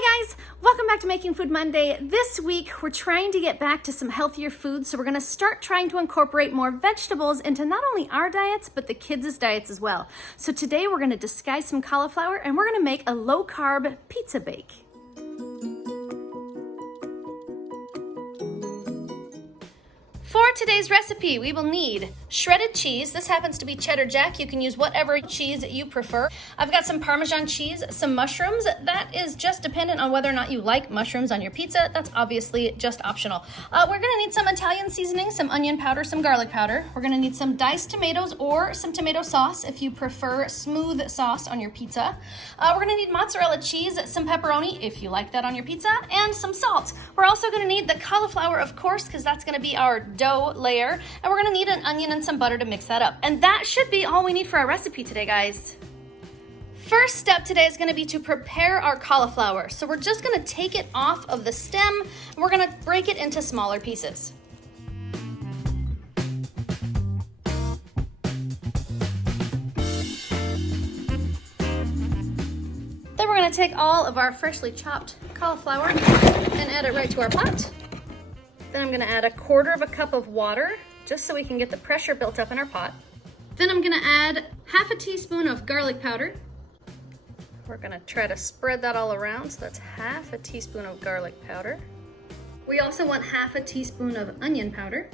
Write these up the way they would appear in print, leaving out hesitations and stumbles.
Hi guys, welcome back to Making Food Monday. This week we're trying to get back to some healthier food, so we're going to start trying to incorporate more vegetables into not only our diets but the kids' diets as well. So today we're going to disguise some cauliflower and we're going to make a low-carb pizza bake. For today's recipe, we will need shredded cheese. This happens to be cheddar jack. You can use whatever cheese you prefer. I've got some Parmesan cheese, some mushrooms. That is just dependent on whether or not you like mushrooms on your pizza. That's obviously just optional. We're gonna need some Italian seasoning, some onion powder, some garlic powder. We're gonna need some diced tomatoes or some tomato sauce if you prefer smooth sauce on your pizza. We're gonna need mozzarella cheese, some pepperoni if you like that on your pizza, and some salt. We're also gonna need the cauliflower, of course, because that's gonna be our dough layer, and we're gonna need an onion and some butter to mix that up. And that should be all we need for our recipe today, guys. First step today is gonna be to prepare our cauliflower. So we're just gonna take it off of the stem, and we're gonna break it into smaller pieces. Then we're gonna take all of our freshly chopped cauliflower and add it right to our pot. Then I'm gonna add 1/4 cup of water, just so we can get the pressure built up in our pot. Then I'm gonna add 1/2 teaspoon of garlic powder. We're gonna try to spread that all around, so that's 1/2 teaspoon of garlic powder. We also want 1/2 teaspoon of onion powder.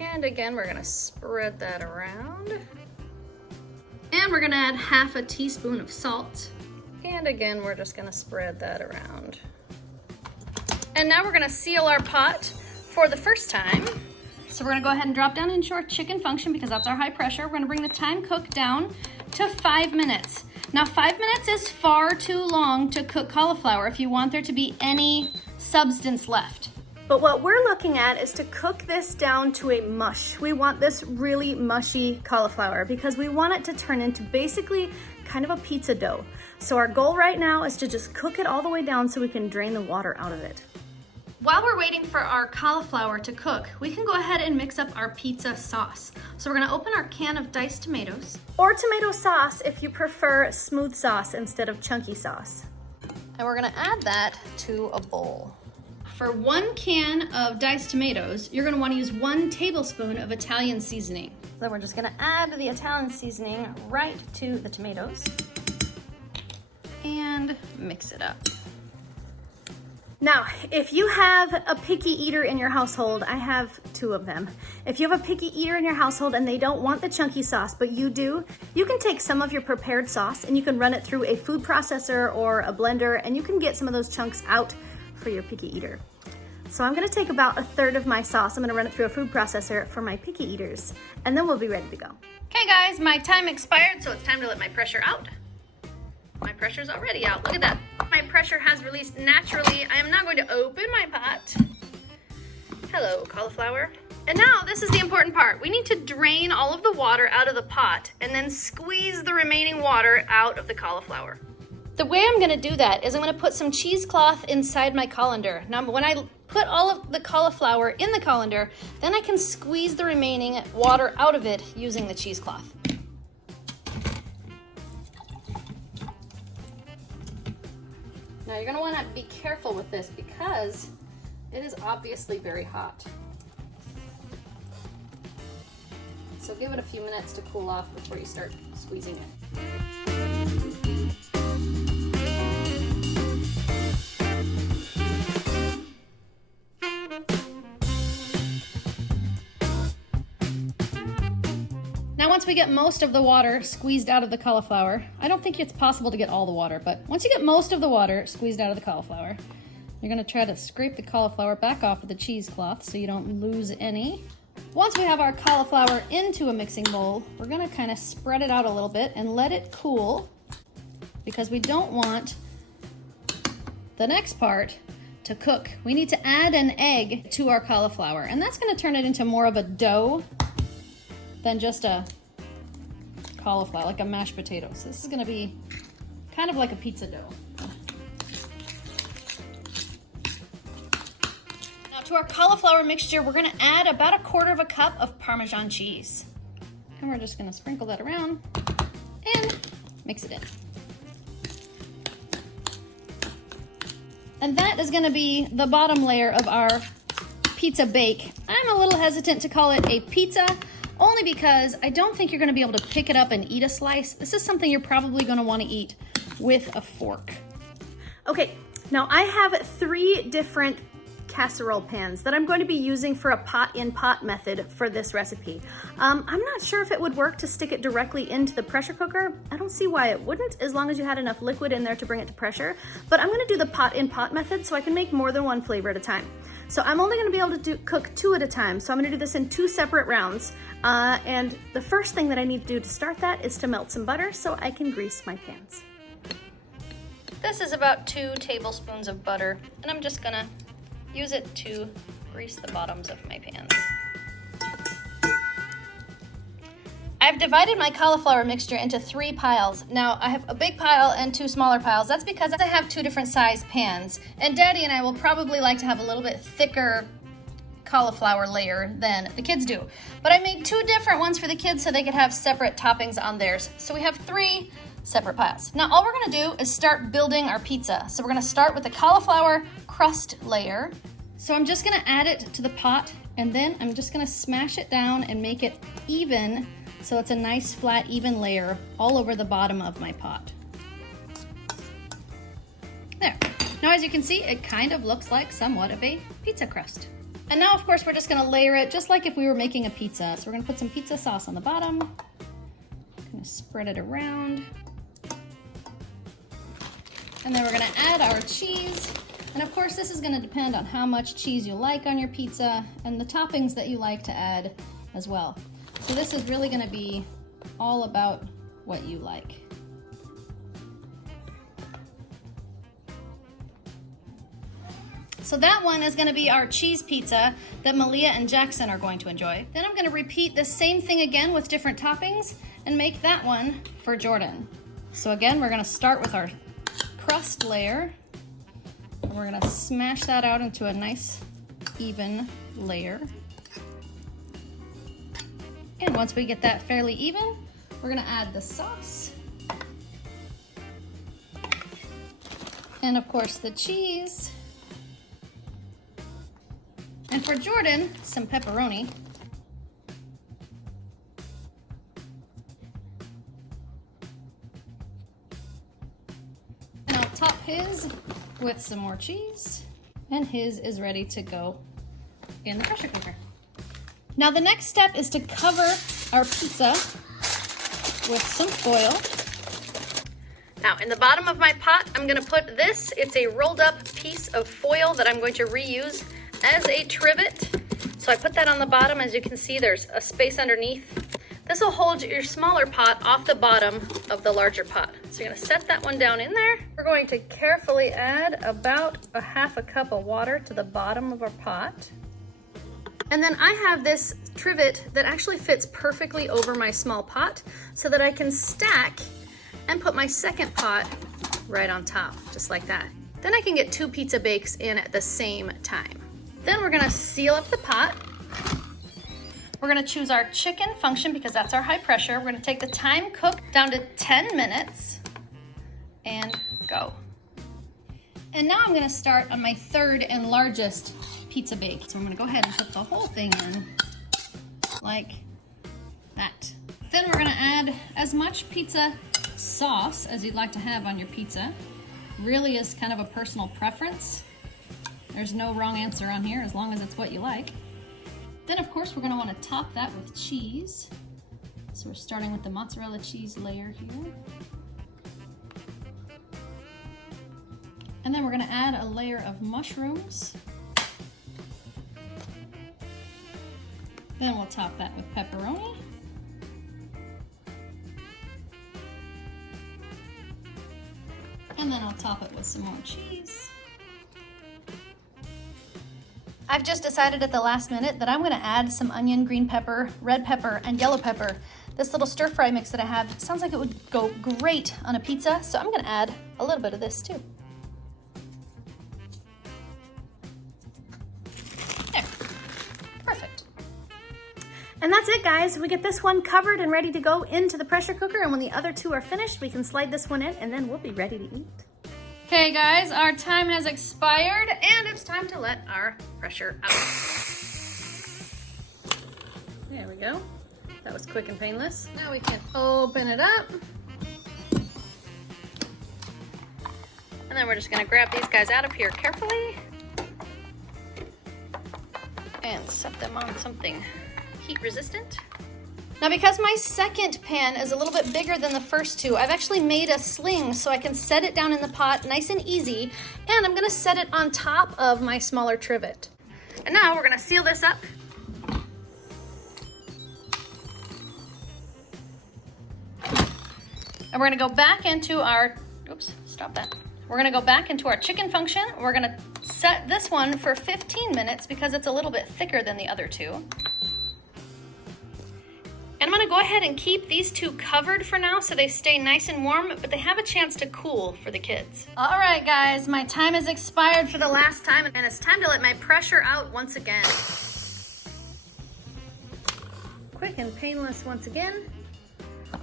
And again, we're gonna spread that around. And we're gonna add 1/2 teaspoon of salt. And again, we're just gonna spread that around. And now we're gonna seal our pot for the first time. So we're gonna go ahead and drop down into our chicken function because that's our high pressure. We're gonna bring the time cook down to 5 minutes. Now 5 minutes is far too long to cook cauliflower if you want there to be any substance left. But what we're looking at is to cook this down to a mush. We want this really mushy cauliflower because we want it to turn into basically kind of a pizza dough. So our goal right now is to just cook it all the way down so we can drain the water out of it. While we're waiting for our cauliflower to cook, we can go ahead and mix up our pizza sauce. So we're gonna open our can of diced tomatoes, or tomato sauce if you prefer smooth sauce instead of chunky sauce. And we're gonna add that to a bowl. For 1 can of diced tomatoes, you're gonna wanna use 1 tablespoon of Italian seasoning. Then we're just gonna add the Italian seasoning right to the tomatoes and mix it up. Now, if you have a picky eater in your household, I have 2 of them. If you have a picky eater in your household and they don't want the chunky sauce, but you do, you can take some of your prepared sauce and you can run it through a food processor or a blender and you can get some of those chunks out for your picky eater. So I'm gonna take about 1/3 of my sauce, I'm gonna run it through a food processor for my picky eaters, and then we'll be ready to go. Okay guys, my time expired, so it's time to let my pressure out. My pressure's already out, look at that. My pressure has released naturally. I am now going to open my pot. Hello, cauliflower. And now this is the important part. We need to drain all of the water out of the pot and then squeeze the remaining water out of the cauliflower. The way I'm gonna do that is I'm gonna put some cheesecloth inside my colander. Now when I put all of the cauliflower in the colander, then I can squeeze the remaining water out of it using the cheesecloth. Now you're gonna wanna be careful with this because it is obviously very hot. So give it a few minutes to cool off before you start squeezing it. Now once we get most of the water squeezed out of the cauliflower, I don't think it's possible to get all the water, but once you get most of the water squeezed out of the cauliflower, you're gonna try to scrape the cauliflower back off of the cheesecloth so you don't lose any. Once we have our cauliflower into a mixing bowl, we're gonna kind of spread it out a little bit and let it cool because we don't want the next part to cook. We need to add an egg to our cauliflower, and that's gonna turn it into more of a dough than just a cauliflower, like a mashed potato. So this is gonna be kind of like a pizza dough. Now to our cauliflower mixture, we're gonna add about 1/4 cup of Parmesan cheese. And we're just gonna sprinkle that around and mix it in. And that is gonna be the bottom layer of our pizza bake. I'm a little hesitant to call it a pizza, only because I don't think you're gonna be able to pick it up and eat a slice. This is something you're probably gonna wanna eat with a fork. Okay, now I have 3 different casserole pans that I'm going to be using for a pot-in-pot method for this recipe. I'm not sure if it would work to stick it directly into the pressure cooker. I don't see why it wouldn't, as long as you had enough liquid in there to bring it to pressure. But I'm gonna do the pot-in-pot method so I can make more than one flavor at a time. So I'm only gonna be able to cook 2 at a time. So I'm gonna do this in 2 separate rounds. And the first thing that I need to do to start that is to melt some butter so I can grease my pans. This is about 2 tablespoons of butter, and I'm just gonna use it to grease the bottoms of my pans. I've divided my cauliflower mixture into 3 piles. Now I have a big pile and 2 smaller piles. That's because I have 2 different size pans. And Daddy and I will probably like to have a little bit thicker cauliflower layer than the kids do. But I made 2 different ones for the kids so they could have separate toppings on theirs. So we have 3 separate piles. Now all we're gonna do is start building our pizza. So we're gonna start with the cauliflower crust layer. So I'm just gonna add it to the pot, and then I'm just gonna smash it down and make it even so it's a nice flat even layer all over the bottom of my pot. There. Now as you can see, it kind of looks like somewhat of a pizza crust. And now of course we're just gonna layer it just like if we were making a pizza. So we're gonna put some pizza sauce on the bottom. Gonna spread it around. And then we're gonna add our cheese. And of course, this is gonna depend on how much cheese you like on your pizza and the toppings that you like to add as well. So this is really gonna be all about what you like. So that one is gonna be our cheese pizza that Malia and Jackson are going to enjoy. Then I'm gonna repeat the same thing again with different toppings and make that one for Jordan. So again, we're gonna start with our crust layer. And we're gonna smash that out into a nice even layer. And once we get that fairly even, we're gonna add the sauce. And of course the cheese. And for Jordan, some pepperoni. And I'll top his with some more cheese, and his is ready to go in the pressure cooker. Now the next step is to cover our pizza with some foil. Now in the bottom of my pot, I'm gonna put this. It's a rolled up piece of foil that I'm going to reuse as a trivet. So I put that on the bottom. As you can see, there's a space underneath. This will hold your smaller pot off the bottom of the larger pot. So you're gonna set that one down in there. We're going to carefully add about a half a cup of water to the bottom of our pot. And then I have this trivet that actually fits perfectly over my small pot so that I can stack and put my second pot right on top, just like that. Then I can get 2 pizza bakes in at the same time. Then we're gonna seal up the pot. We're gonna choose our chicken function because that's our high pressure. We're gonna take the time cook down to 10 minutes and go. And now I'm gonna start on my 3rd and largest pizza bake. So I'm gonna go ahead and put the whole thing in like that. Then we're gonna add as much pizza sauce as you'd like to have on your pizza. Really is kind of a personal preference. There's no wrong answer on here as long as it's what you like. Then of course we're gonna wanna top that with cheese. So we're starting with the mozzarella cheese layer here. And then we're gonna add a layer of mushrooms. Then we'll top that with pepperoni. And then I'll top it with some more cheese. I've just decided at the last minute that I'm gonna add some onion, green pepper, red pepper, and yellow pepper. This little stir fry mix that I have sounds like it would go great on a pizza, so I'm gonna add a little bit of this too. There, perfect. And that's it, guys. We get this one covered and ready to go into the pressure cooker, and when the other 2 are finished, we can slide this one in and then we'll be ready to eat. Okay, Okay guys, our time has expired and it's time to let our pressure out. There we go. That was quick and painless. Now we can open it up. And then we're just gonna grab these guys out of here carefully and set them on something heat resistant. Now because my second pan is a little bit bigger than the first two, I've actually made a sling so I can set it down in the pot nice and easy, and I'm gonna set it on top of my smaller trivet. And now we're gonna seal this up. And we're gonna go back into our, oops, stop that. We're gonna go back into our chicken function. We're gonna set this one for 15 minutes because it's a little bit thicker than the other two. And I'm gonna go ahead and keep these two covered for now so they stay nice and warm, but they have a chance to cool for the kids. All right, guys, my time has expired for the last time, and it's time to let my pressure out once again. Quick and painless once again.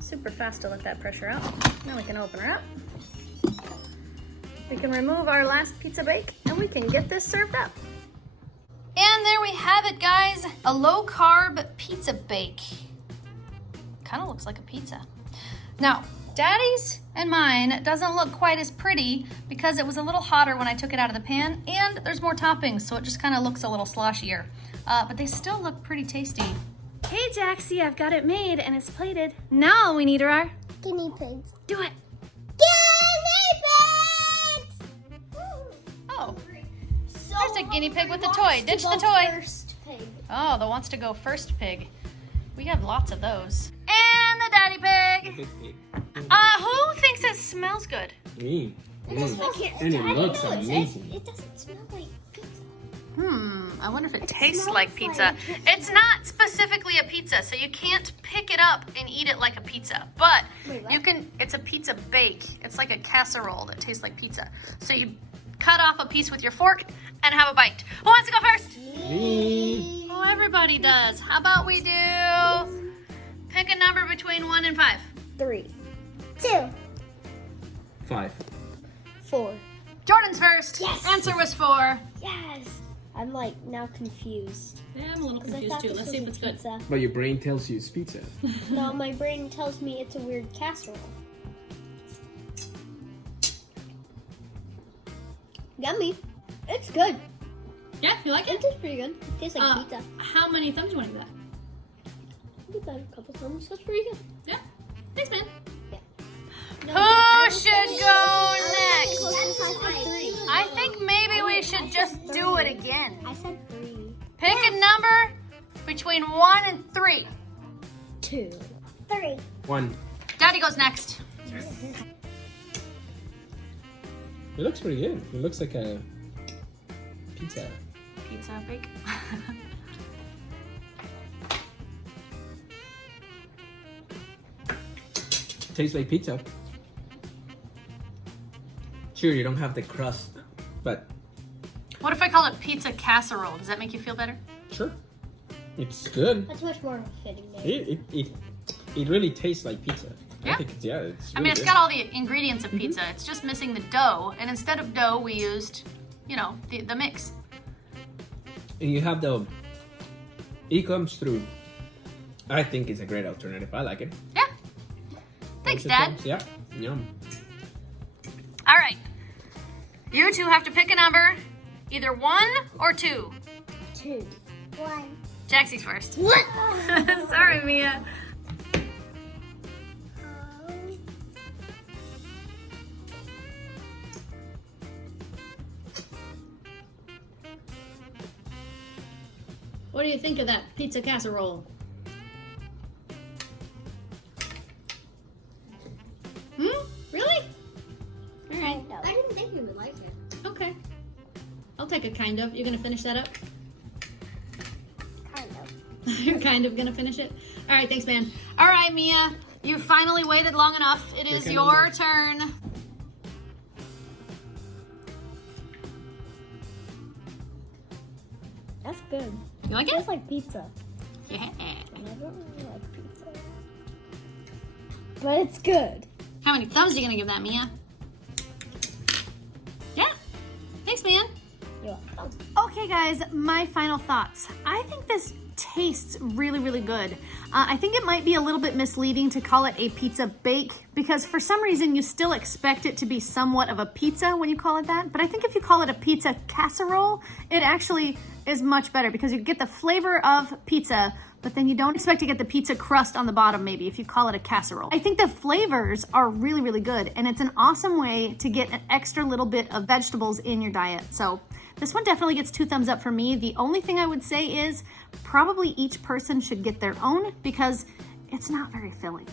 Super fast to let that pressure out. Now we can open her up. We can remove our last pizza bake, and we can get this served up. And there we have it, guys. A low-carb pizza bake. Kind of looks like a pizza. Now, Daddy's and mine doesn't look quite as pretty because it was a little hotter when I took it out of the pan, and there's more toppings, so it just kind of looks a little sloshier. But they still look pretty tasty. Hey, Jaxie, I've got it made and it's plated. Now all we need are our guinea pigs. Do it. Guinea pigs! Oh, So there's a guinea pig with a toy. Ditch the toy. First pig. Oh, the wants to go first pig. We have lots of those. And the daddy pig. Who thinks it smells good? Me. And it looks amazing. It doesn't smell like pizza. I wonder if it tastes like pizza. It's not specifically a pizza, so you can't pick it up and eat it like a pizza. But you can, it's a pizza bake. It's like a casserole that tastes like pizza. So you cut off a piece with your fork and have a bite. Who wants to go first? Me. Oh, everybody does. How about we do, pick a number between 1 and 5. 3, 2, 5. 4. Jordan's first. Yes. Answer was 4. Yes. I'm like now confused. Yeah, I'm a little 'Cause I confused thought too. this Let's see if was it's a good. pizza. But your brain tells you it's pizza. No, my brain tells me it's a weird casserole. Yummy. It's good. Yeah, you like It it? tastes pretty good. It tastes like pizza. How many thumbs do you want to give that? Give that a couple thumbs. That's pretty good. Yeah. Thanks, man. No, Who should go next? I I think maybe we should just do it again. said 3. Pick a number between 1 and 3. 2. 3. 1. Daddy goes next. It looks pretty good. It looks like a pizza. Pizza bake. Tastes like pizza. Sure, you don't have the crust, but What if I call it pizza casserole? Does that make you feel better? sure, it's good. That's much more of a fitting name. It really tastes like pizza. Yeah. I think it's, yeah, it's I mean, it's got all the ingredients of pizza. It's just missing the dough. And instead of dough, we used, you know, the mix. And you have the, it comes through. I think it's a great alternative. I like it. Yeah. Thanks, Dad. Yeah, yum. All right. You two have to pick a number, either 1 or 2. 2. 1. Jaxie's first. What? Sorry, Mia. What do you think of that pizza casserole? Really? All right. I didn't think you would like it. Okay. I'll take a kind of. You gonna finish that up? Kind of. You're kind of gonna finish it? All right, thanks, man. All right, Mia. You finally waited long enough. It is your turn. That's good. You like It it? tastes like pizza. Yeah. And I don't really like pizza. But it's good. How many thumbs are you gonna give that, Mia? Okay guys, my final thoughts. I think this tastes really, really good. I think it might be a little bit misleading to call it a pizza bake because for some reason you still expect it to be somewhat of a pizza when you call it that. But I think if you call it a pizza casserole, it actually is much better because you get the flavor of pizza, but then you don't expect to get the pizza crust on the bottom maybe if you call it a casserole. I think the flavors are really, really good and it's an awesome way to get an extra little bit of vegetables in your diet. So this one definitely gets 2 thumbs up for me. The only thing I would say is probably each person should get their own because it's not very filling.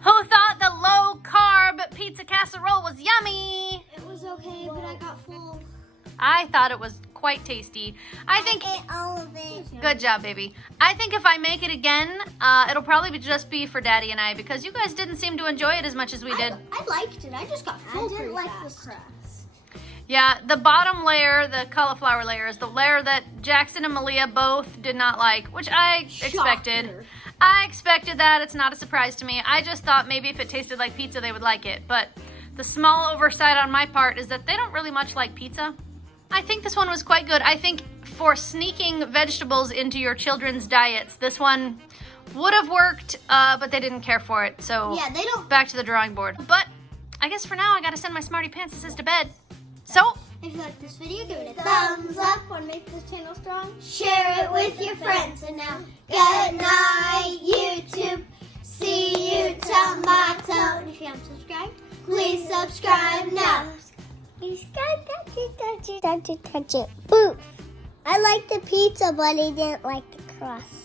Who thought the low carb pizza casserole was yummy? It was okay, but I got full. I thought it was quite tasty. I think ate all of it. Good job, baby. I think if I make it again, it'll probably just be for Daddy and I because you guys didn't seem to enjoy it as much as we did. I liked it. I just got full. I didn't like the crust. Yeah, the bottom layer, the cauliflower layer, is the layer that Jackson and Malia both did not like, which I expected. Shocker. I expected that. It's not a surprise to me. I just thought maybe if it tasted like pizza, they would like it. But the small oversight on my part is that they don't really much like pizza. I think this one was quite good. I think for sneaking vegetables into your children's diets, this one would have worked, but they didn't care for it. So Yeah, they don't. back to the drawing board. But I guess for now, I gotta send my Smartypants to bed. So, If you like this video, give it a thumbs up. Want to make this channel strong? Share it with your friends. And now, good night, YouTube. See you tomorrow. And if you haven't subscribed, please subscribe now. Subscribe, touch it. Boof. I like the pizza, but I didn't like the crust.